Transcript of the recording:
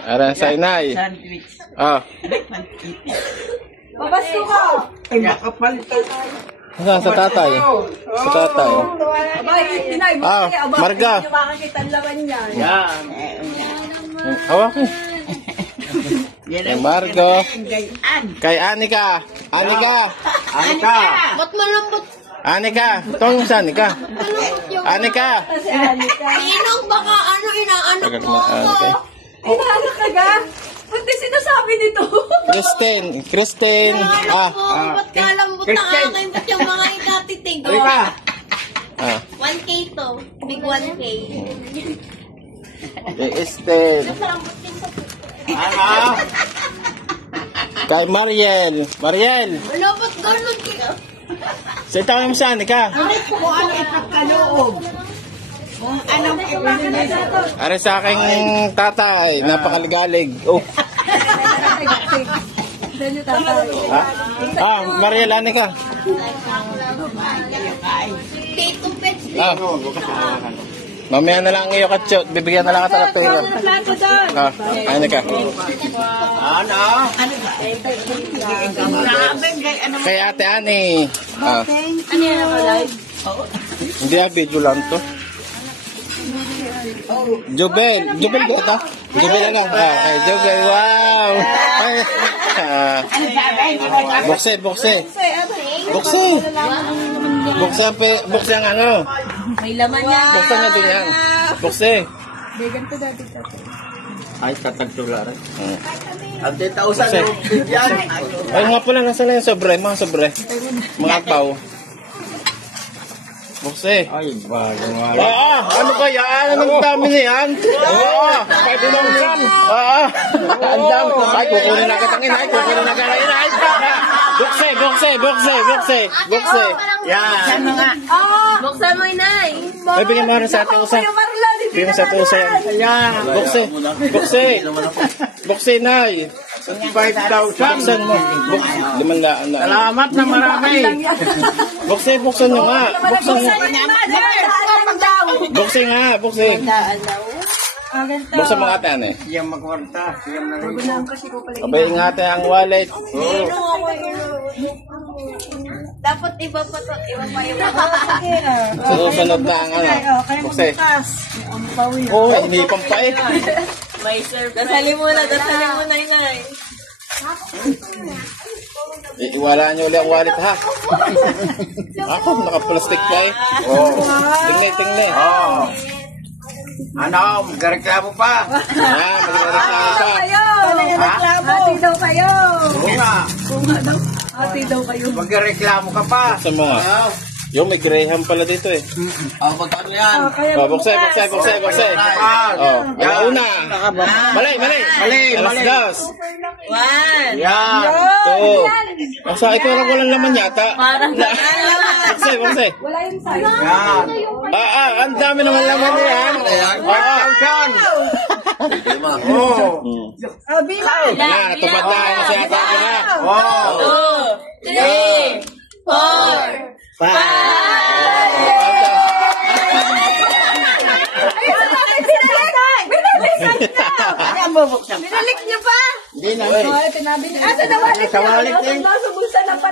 Ara sa inay. Sandwich. Ah. Pabasto ka. Ay, makapalitan. Saan sa tatay? Sa tatay. Abay, Inay, Ah, Marga. Hindi nyo makakita ang laman niyan. Yan. Hawakin. Yan Kay Margo. Gayaan. Kay Anika. Anika. Anika. Ba't malambot? Anika. Itong sa Anika. Anika. Kasi Anika. Inong baka inaanak Tagal mo na, ako. okay. Inaanak ka ga? Ba't di sinasabi nito? Christine. Inaanak mo. Ah. Ba't kalambot na Christian. akin? Ba't yung mga ikatitig? Halika. Ah. 1K to. Big 1K. Christine. Malambot din sa Ano? Kay Mariel. Mariel. Wala, ba't ganun ka? Sa itaw mo sa Anika. Kung ano ipagkaloob. Kung anong ipagkaloob. Ara sa aking tatay. Napakaligalig. Oh. Saan yung tatay? Ah, Mariel, Anika. Take to pets. Ah. Mamaya na lang ang iyo katsyo. Bibigyan na lang kita ng tulong. Plato doon. Ah, Anika. Ano? Grabe, ano? Kay Ate Ani. Ah. Ano yan ang live? Hindi video lang to. Jubel. Jubel ba ito? Jubel lang. Ah, kay Jubel. Wow. Ay. Ah. Bukse, bukse. Bukse. Bukse ang ano. May laman yan. Bukse nga din yan. Bukse. Vegan to dati tatay. Ay, tatagtula rin. Hmm. Ang 10,000 yan. Ay nga pala, nasa na yung sobre? Mga sobre. Mga paw. Bukse. Ay, bagong Ano ba yan? Anong dami na yan? Pwede lang yan. Ang dami. Ay, kukunin na kitang inay. Kukunin na kitang inay. Bukse, bukse, bukse, bukse, bukse. Yan. Buksan mo, Inay. Ay, bigyan mo rin sa ate usa. Bigyan mo sa ate usa yan. Ayan. Bukse, bukse. Bukse, inay. 5,000. Buksan mo. Limanlaan na. Salamat na marami. Bukse, buksan nyo nga. Buksan nyo. Bukse nga, bukse. Buksan mga ate, ane. Siyang magwarta. Siyang narinig. Abay, ingatan ang wallet. Dapat iba pa to. Iba pa rin. Susunod na ang ano. Bukse. Oo, inipan pa eh. May serve. Dasali muna, Inay. Iwala nyo ulit ang wallet ha. Ako, naka-plastic pa eh. Tingnan, tingnan. Ano, magreklamo pa. Magreklamo pa. Ati daw kayo. Oo Ati daw kayo. magreklamo ka pa. Sa mga. Yung may graham pala dito eh. Magkano yan? Bukse, bukse, bukse, bukse. Yan una. Mali, mali. Alas dos. 1. Yan. Two. Asa, ito lang walang laman yata. Parang Bukse, bukse. Wala yung size. Yan. Ang dami naman laman yan. 5,000. Oo. Bilang. Na, tupad na. Kasi ata ko na. Oo. 2, 3, 4, 5. Binalik Binalik niyo pa. Hindi na. Tinabi niyo. Asa na wallet niyo? Sa wallet niya. Nasa bulsa na pa.